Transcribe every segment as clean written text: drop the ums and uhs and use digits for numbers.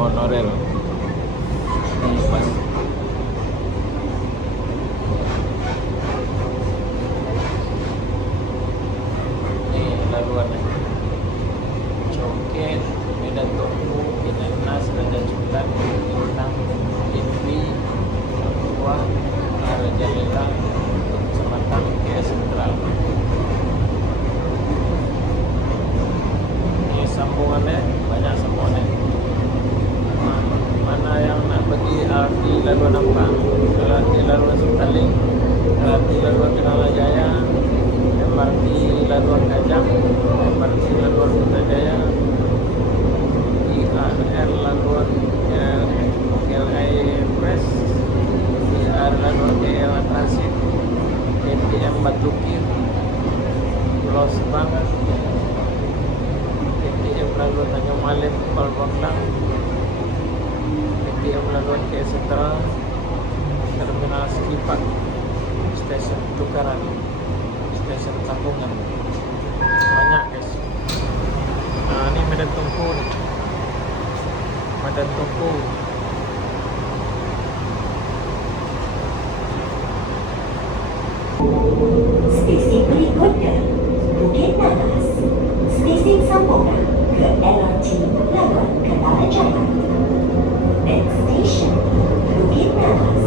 monorel. Ini pas ini laluannya. Coket, Medan Tungku, Nas, Raja Culan, Bintang, Impi, Papua, Raja Lela, Sematang, ke Sentral. Ini sambungannya, banyak sambungannya. Mana yang nak pergi di laluan Ampang, di laluan Sentaling, di laluan Kenalajaya, MRT laluan Kajang, MRT laluan Putrajaya, IRL laluan KLI West, IR laluan KL Transit, KTM Batukir, Pulau Sebang, KTM laluan Tanjung Malim, Palbanglang, KTM laluan ke Sentral, Terminal Sekipak, Stasiun Tukaran, Stasiun Sambungan. Banyak guys. Nah, ini Medan Tungku nih. Medan Tungku. Stesen berikutnya Bukit Nanas. Stesen sambungan ke LRT laluan Kenalajaya. Next station Bukit Nanas.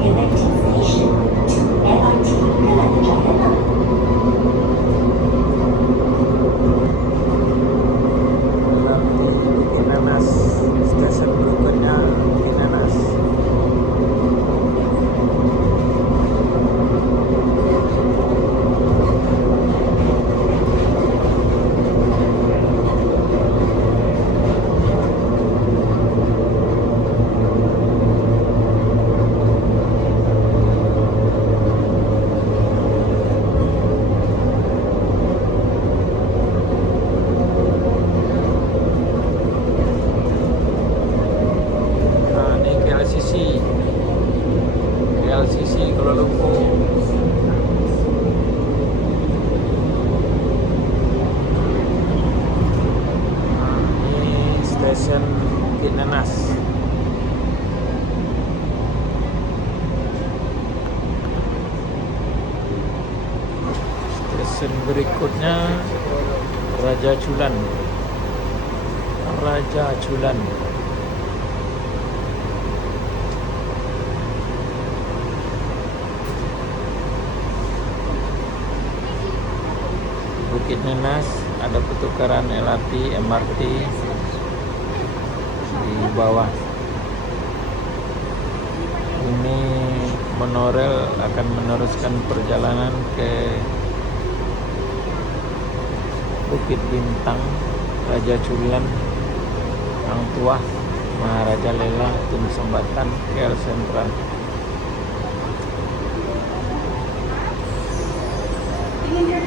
Connecting station to LRT Kenalajaya line. Bukit Nanas. Stasiun berikutnya Bukit Nanas. Nah, ini KLCC Kuala Lumpur. Nah, ini stasiun Bukit Nanas. Stasiun berikutnya Raja Culan. Raja Culan. Bukit Nanas ada pertukaran LRT, MRT di bawah. Ini monorel akan meneruskan perjalanan ke Bukit Bintang, Raja Culan, Hang Tuah, Maharaja Lela, Tun Sembatan, KL Sentral. Passenger